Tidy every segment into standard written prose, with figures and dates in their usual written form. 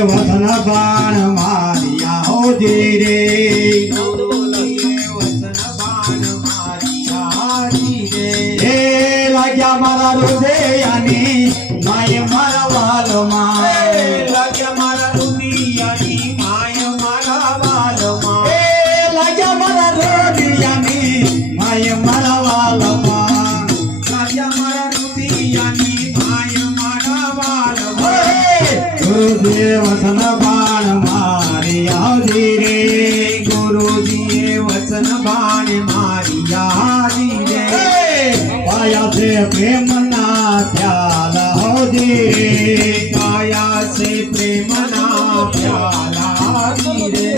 वचन बाण मारिया हो धीरे वचन बाण मारिया धीरे हे लाग्या मारा हृदयाने माय मारा वालमा लाग्या मारा हृदयाने माय मारा वालमा लाग्या मारा हृदयाने माय मारा वालमा लाग्या मारा हृदयाने माय मारा वालमा गुरुजी वचन बाण मारिया धीरे गुरुजीए वचन बाण मारिया धीरे पाया से प्रेम ना प्याला हो धीरे पाया से प्रेम ना प्याला धीरे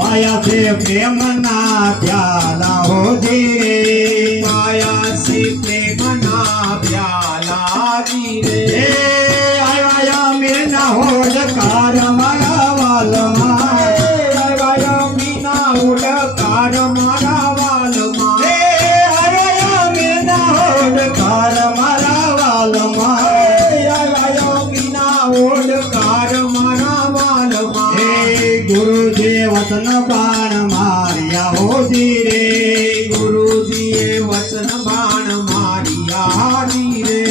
पाया से प्रेम ना प्याला हो धीरे पाया से प्रेम ना प्याला धीरे आया मीना हो कार मारा वालमा आया मीना उडकार मारा वालमा आया मीना हो कार मारा वालमा आया मीना उडकार मारा वालमा गुरुजी वचन बाण मारिया हो धीरे गुरुजीए वचन बाण मारिया धीरे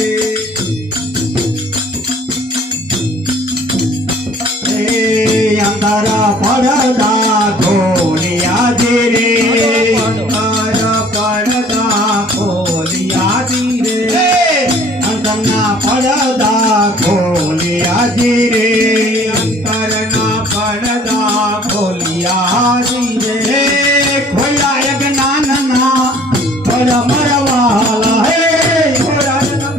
अंधारा पडदा खोलिया धीरे अंधार पडदा खोलिया धीरे अंतना पडदा खोलिया धीरे अंतरना पडदा खोलिया धीरे खोला एक नानना पड मरवाला हे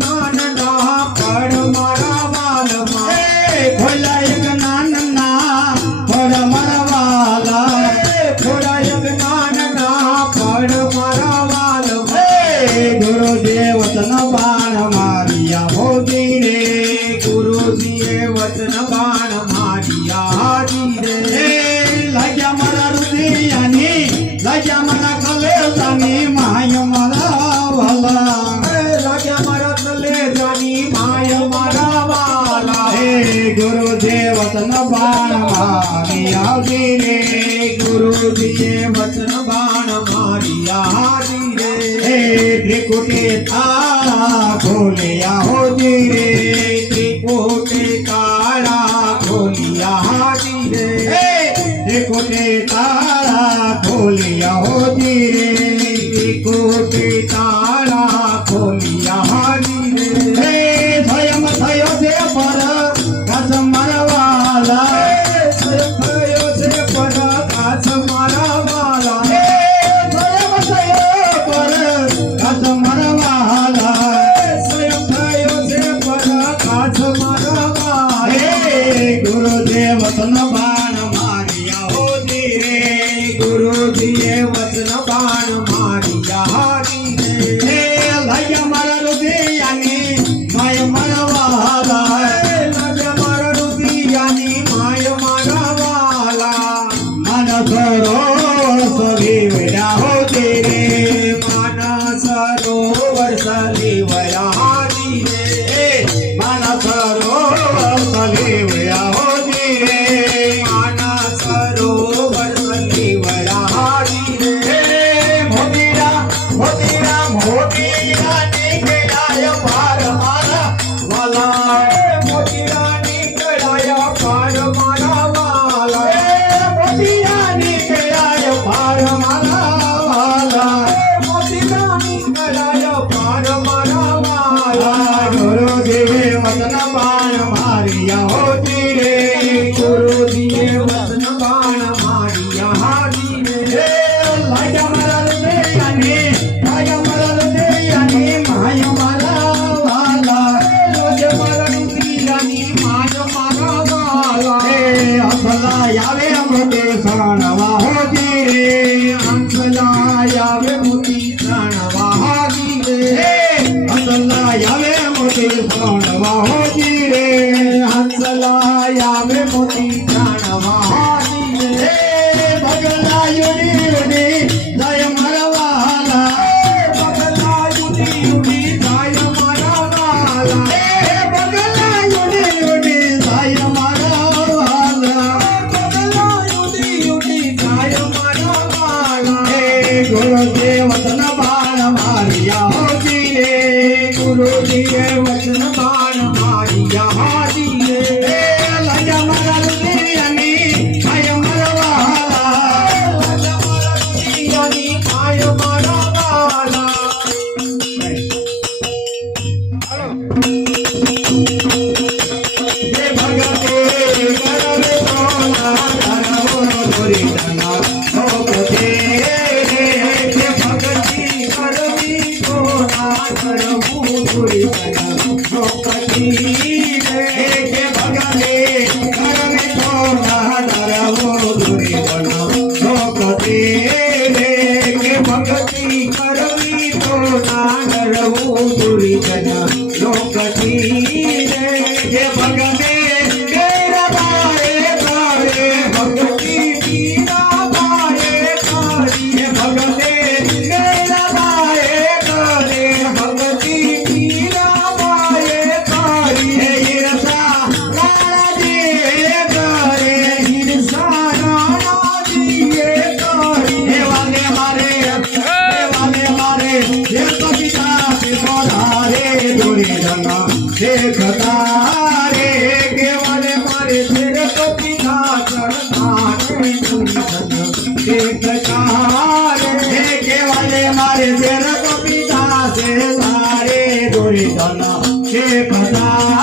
नानना पड मारा वालमा खोला एक नानना पड मरवाला थोडा एक नानना पड मारा वालमा गुरुदेव वचन बाण मारिया हो धीरे गुरुजीए वचन बाण मारिया धीरे लाग्या मला हृदयाने लाग्या मला कलेजाने माय मला वाला लाग्या मारा तले जानी माय मारा वाला हे गुरुदेव वचन बाण मारिया धीरे गुरुजीए वचन बाण मारिया धीरे हे त्रिकुटे ताळा खोलिया हो धीरे त्रिकोटे काळा खोलिया धीरे त्रिकुटे ताळा खोलिया हो धीरे त्रिकोटे काळा खोलिया धीरे स्वयं थयो से पर कस मरवाला भयो से पर काच मारा वाला स्वयं थयो पर कस मरवाला स्वयं भयो से पर काच मारा वाला गुरुदेव वचन बाण मारिया हो धीरे गुरुजीए वचन बाण मारिया धीरे लाग्या मला हृदयाने माय मरवाला लाग्या मारा हृदयाने माय मारा वाला मन सरोवर सलीवया हो धीरे मानस सरोवर सलीवया धीरे मन सरोवर सलीवया हो धीरे मानस सरोवर सलीवया धीरे मोतीरा मोतीरा मोतीरा निकलाय पार मारा वाला मोतीरा निकलाय पार मारा वाला मोतीरा निकलाय पार मारा वाला मोतीरा निकलाय पार मारा वाला गुरुदेव वचन बाण मारिया हो धीरे गुरुजीए वचन बाण मारिया धीरे लाग्या मला हृदयाने लाग्या मला हृदयाने माय मला वाला लाग्या मारा हृदयाने माय मारा वाला असला यावे मोठे सणवा हो धीरे हंसला यावे मोती सणवा धीरे असला यावे मोठे सणवा हो धीरे हंसला यावे मोती सणवा धीरे बगला युडी युडी जय मरवाला बगला युडी युडी जाय मारा वाला बगला युडी युडी जय मरवाला दिए वचन बाण मारिया दिए लया मारा दुनियानी माय मरवाला दुनियानी माय मरवाला हे भगते करवे तोला धरवो धोरी धना लोकते हे भगती करवी कोना करवू धुरी लोकती हे भगते करवे तोला धरवो धोरी धना लोकते हे भगती करवी कोना करवू धुरी लोकती हे भगते तेरा बारे बारे भगती तीरा बारे कारी हे भगते तेरा बारे बारे भगती तीरा बारे कारी हे ईरसा काला दिए करे हिरसा राणा दिए कारी हे वाले मारे हे कविता से पधारे धोरी धना हे खतारे केवल मारे तेरे को पिता चढ़ाने देखतारे हे केवले मारे तेरा को पिता से सारे धोरी धना हे खतारे